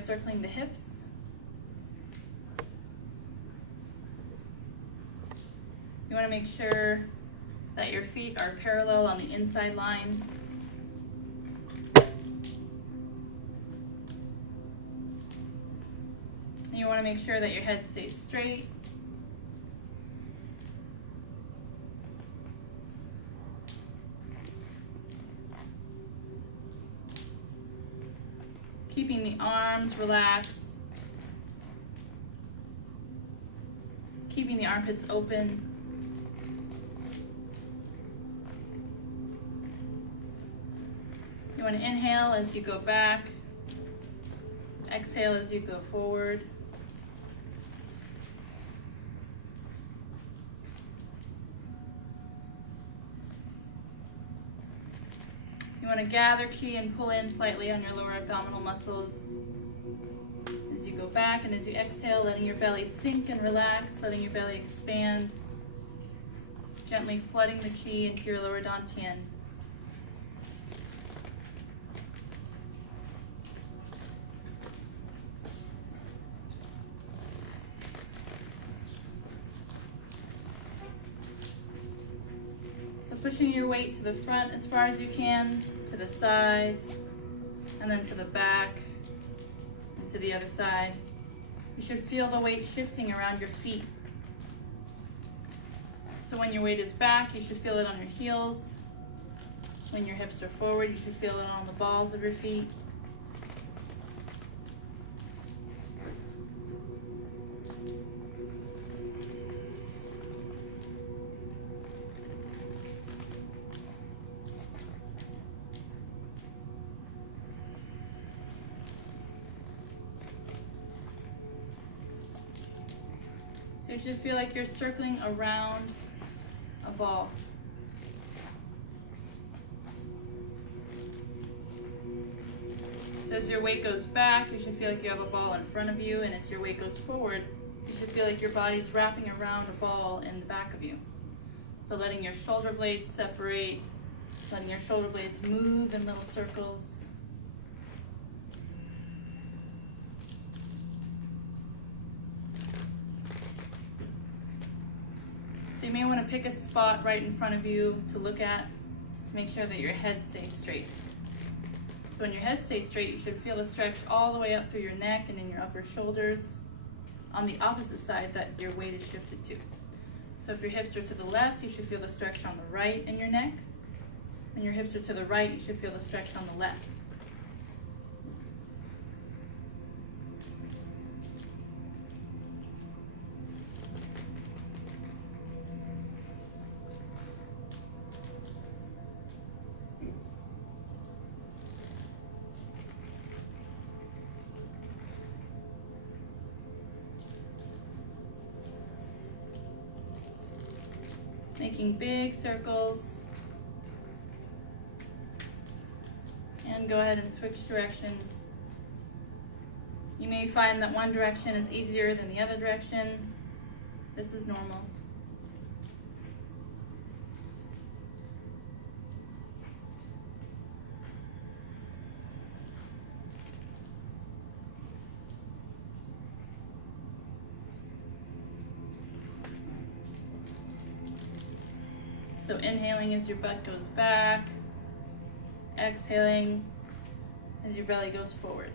circling the hips. You want to make sure that your feet are parallel on the inside line. And you want to make sure that your head stays straight. Keeping the arms relaxed. Keeping the armpits open. You want to inhale as you go back. Exhale as you go forward. You want to gather chi and pull in slightly on your lower abdominal muscles as you go back, and as you exhale, letting your belly sink and relax, letting your belly expand, gently flooding the chi into your lower dantian. So pushing your weight to the front as far as you can, to the sides, and then to the back, and to the other side. You should feel the weight shifting around your feet. So when your weight is back, you should feel it on your heels. When your hips are forward, you should feel it on the balls of your feet. So you should feel like you're circling around a ball. So as your weight goes back, you should feel like you have a ball in front of you, and as your weight goes forward, you should feel like your body's wrapping around a ball in the back of you. So letting your shoulder blades separate, letting your shoulder blades move in little circles. So you may want to pick a spot right in front of you to look at to make sure that your head stays straight. So when your head stays straight, you should feel a stretch all the way up through your neck and in your upper shoulders on the opposite side that your weight is shifted to. So if your hips are to the left, you should feel the stretch on the right in your neck. When your hips are to the right, you should feel the stretch on the left. Making big circles. And go ahead and switch directions. You may find that one direction is easier than the other direction. This is normal. So inhaling as your butt goes back, exhaling as your belly goes forward.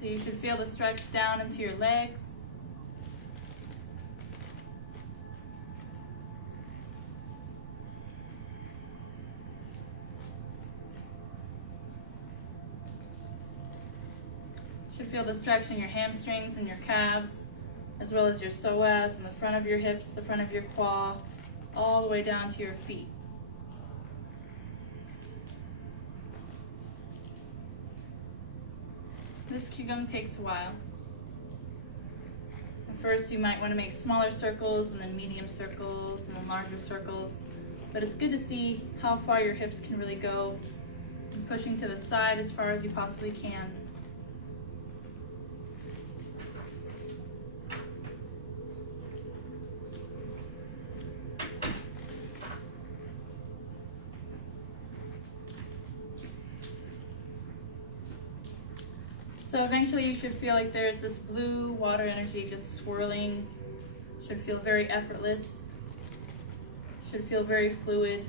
So you should feel the stretch down into your legs. You should feel the stretch in your hamstrings and your calves, as well as your psoas and the front of your hips, the front of your quad, all the way down to your feet. This Qigong takes a while. At first you might want to make smaller circles and then medium circles and then larger circles, but it's good to see how far your hips can really go and pushing to the side as far as you possibly can. So So eventually you should feel like there's this blue water energy just swirling. Should feel very effortless. Should feel very fluid.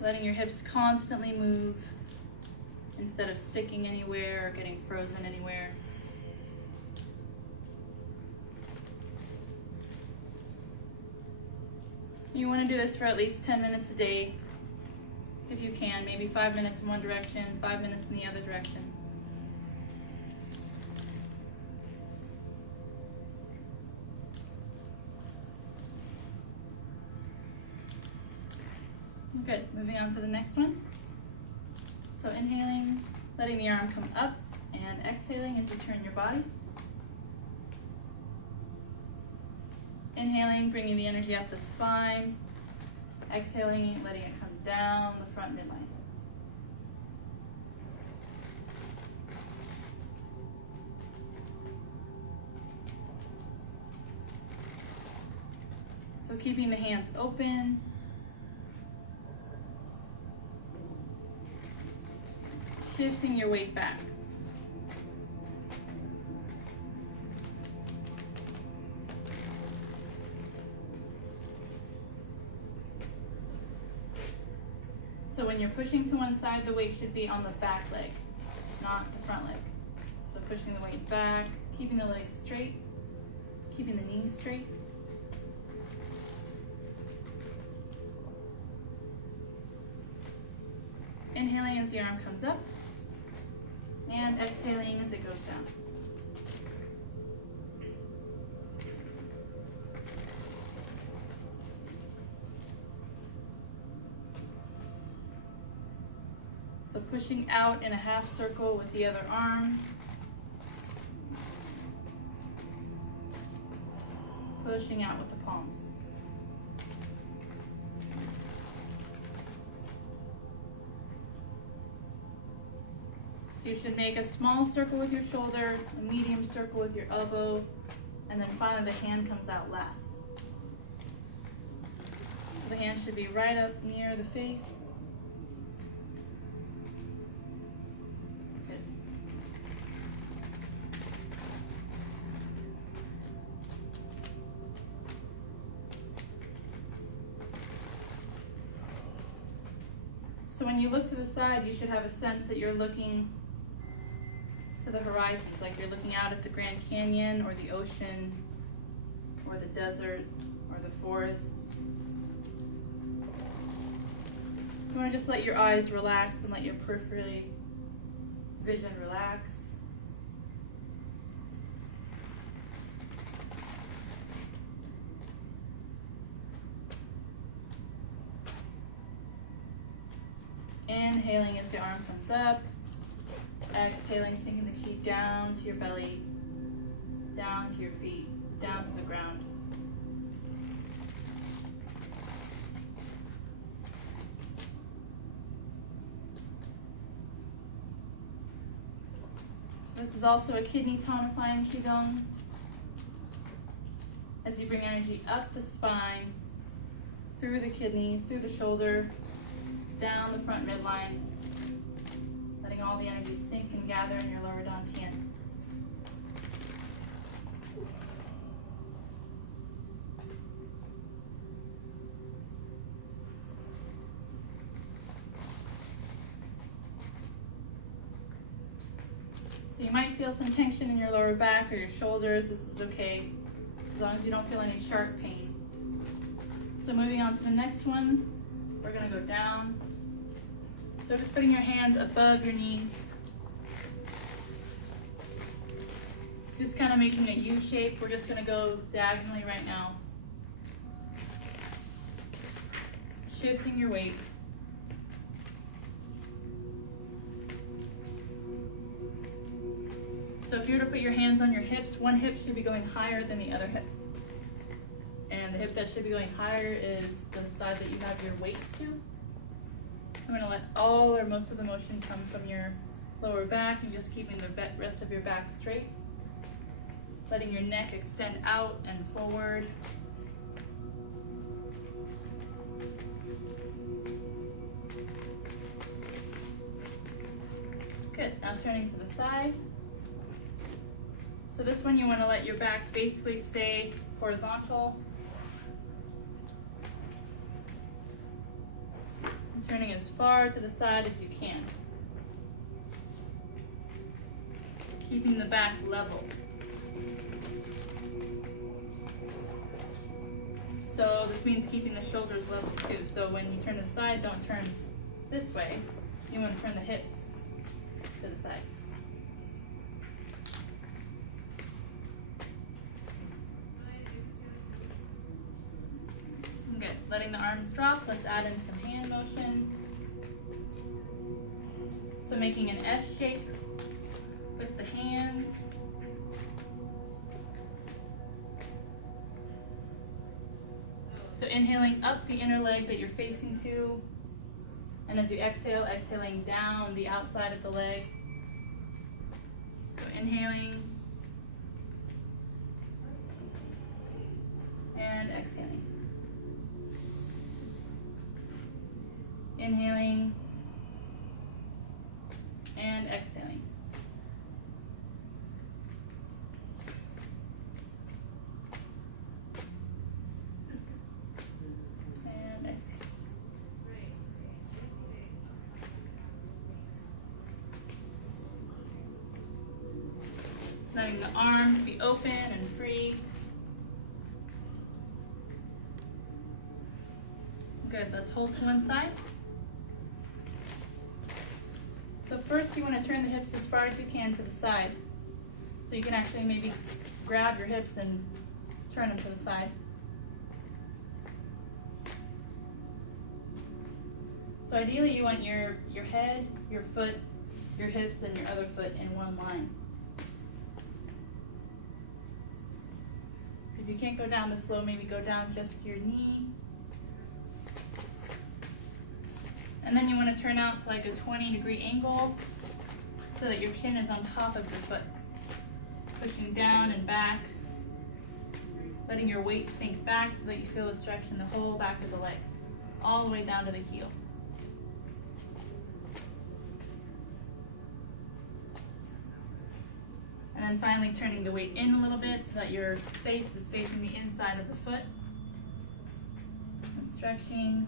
Letting your hips constantly move instead of sticking anywhere or getting frozen anywhere. You want to do this for at least 10 minutes a day, if you can. Maybe 5 minutes in one direction, 5 minutes in the other direction. Good. Moving on to the next one. So inhaling, letting the arm come up, and exhaling as you turn your body. Inhaling, bringing the energy up the spine. Exhaling, letting it come down the front midline. So keeping the hands open. Shifting your weight back. So when you're pushing to one side, the weight should be on the back leg, not the front leg. So pushing the weight back, keeping the legs straight, keeping the knees straight. Inhaling as the arm comes up, and exhaling as it goes down. So pushing out in a half circle with the other arm. Pushing out with the palms. So you should make a small circle with your shoulder, a medium circle with your elbow, and then finally the hand comes out last. So the hand should be right up near the face. Good. So when you look to the side, you should have a sense that you're looking to the horizons, like you're looking out at the Grand Canyon or the ocean or the desert or the forests. You want to just let your eyes relax and let your peripheral vision relax. Inhaling as your arm comes up. Exhaling, sinking the chi down to your belly, down to your feet, down to the ground. So this is also a kidney tonifying Qigong. As you bring energy up the spine, through the kidneys, through the shoulder, down the front midline, letting all the energy sink and gather in your lower dantian. So you might feel some tension in your lower back or your shoulders. This is okay, as long as you don't feel any sharp pain. So moving on to the next one, we're going to go down. So just putting your hands above your knees. Just kind of making a U shape. We're just going to go diagonally right now. Shifting your weight. So if you were to put your hands on your hips, one hip should be going higher than the other hip. And the hip that should be going higher is the side that you have your weight to. I'm going to let all or most of the motion come from your lower back and just keeping the rest of your back straight. Letting your neck extend out and forward. Good. Now turning to the side. So this one you want to let your back basically stay horizontal. And turning as far to the side as you can. Keeping the back level. So this means keeping the shoulders level too. So when you turn to the side, don't turn this way. You want to turn the hips to the side. Good. Letting the arms drop, let's add in some hand motion. So making an S shape with the hands. So inhaling up the inner leg that you're facing to, and as you exhale, exhaling down the outside of the leg. So inhaling and exhaling. Inhaling and exhaling. And exhale. Letting the arms be open and free. Good, let's hold to one side. So first you want to turn the hips as far as you can to the side. So you can actually maybe grab your hips and turn them to the side. So ideally you want your head, your foot, your hips, and your other foot in one line. So if you can't go down this low, maybe go down just your knee. And then you want to turn out to like a 20-degree angle so that your chin is on top of your foot. Pushing down and back. Letting your weight sink back so that you feel a stretch in the whole back of the leg. All the way down to the heel. And then finally turning the weight in a little bit so that your face is facing the inside of the foot. And stretching.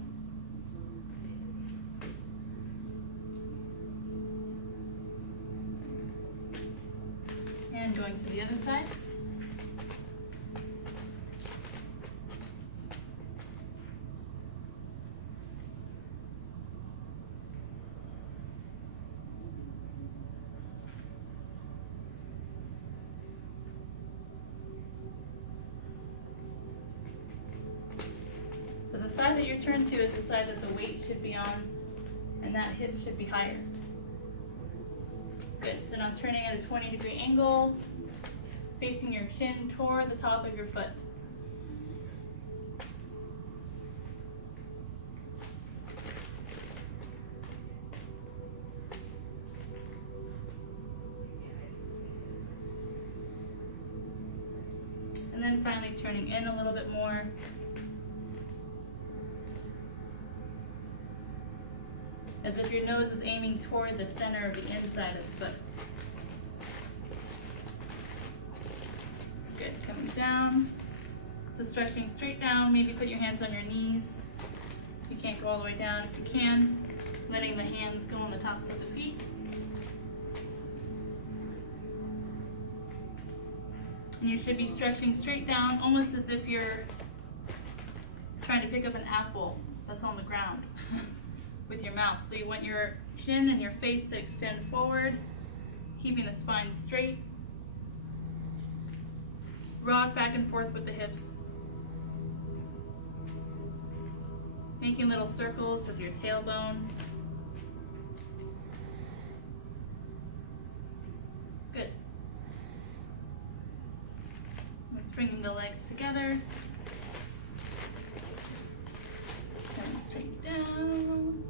And going to the other side. So the side that you're turned to is the side that the weight should be on, and that hip should be higher. Good, so now turning at a 20-degree angle, facing your chin toward the top of your foot. And then finally turning in a little bit more. As if your nose is aiming toward the center of the inside of the foot. Good, coming down. So stretching straight down, maybe put your hands on your knees. If you can't go all the way down, if you can, letting the hands go on the tops of the feet. And you should be stretching straight down, almost as if you're trying to pick up an apple that's on the ground. With your mouth. So you want your chin and your face to extend forward, keeping the spine straight. Rock back and forth with the hips. Making little circles with your tailbone. Good. Let's bring the legs together. Coming straight down.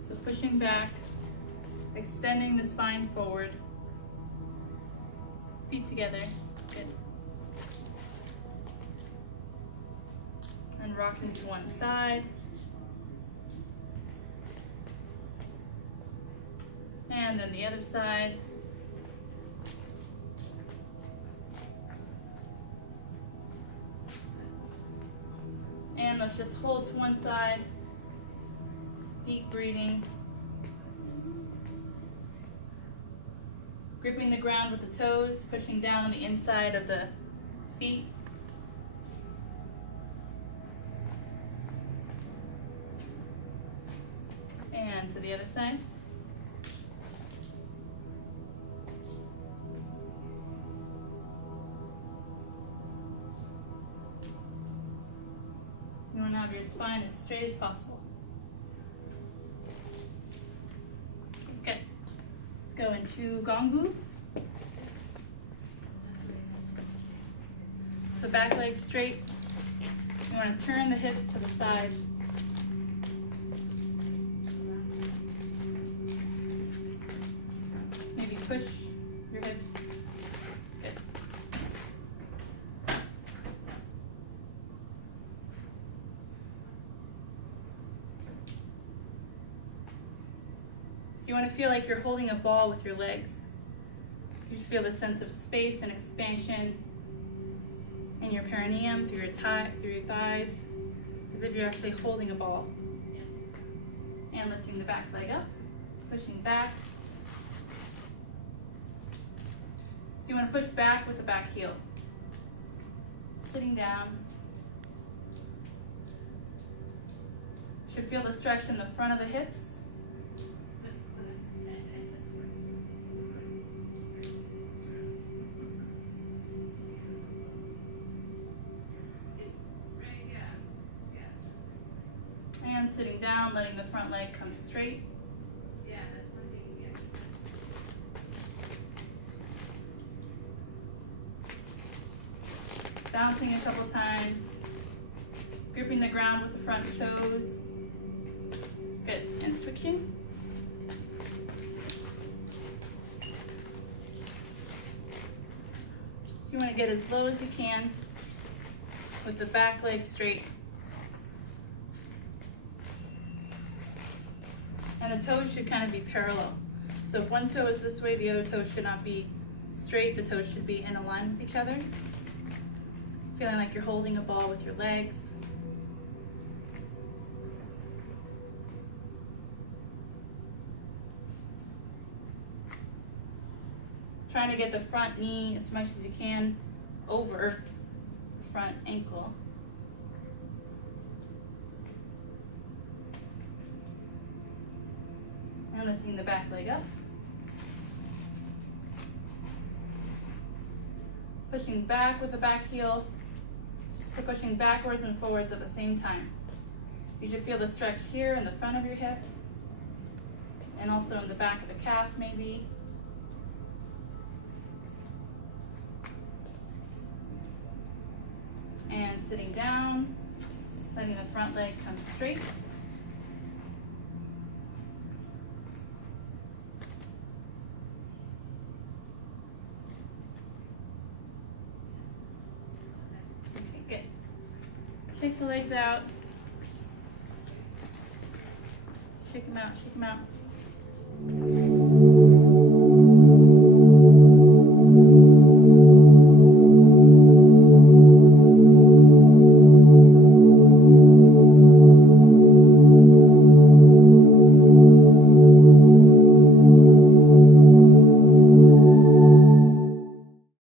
So pushing back, extending the spine forward, feet together, good. And rocking to one side. And then the other side. And let's just hold to one side. Deep breathing. Gripping the ground with the toes, pushing down on the inside of the feet. And to the other side. You want to have your spine as straight as possible. Okay, let's go into Gongbu. So back leg straight. You want to turn the hips to the side. Maybe push your hips. Good. So you want to feel like you're holding a ball with your legs. You just feel the sense of space and expansion in your perineum, through your thighs, as if you're actually holding a ball. And lifting the back leg up, pushing back. So you want to push back with the back heel. Sitting down. Should feel the stretch in the front of the hips. And sitting down, letting the front leg come straight. Bouncing a couple times. Gripping the ground with the front toes. Good. And switching. So you want to get as low as you can with the back leg straight. And the toes should kind of be parallel. So if one toe is this way, the other toe should not be straight. The toes should be in a line with each other. Feeling like you're holding a ball with your legs. Trying to get the front knee as much as you can over the front ankle. And lifting the back leg up. Pushing back with the back heel. So pushing backwards and forwards at the same time. You should feel the stretch here in the front of your hip. And also in the back of the calf maybe. And sitting down, letting the front leg come straight. Shake the legs out. Shake them out, shake them out.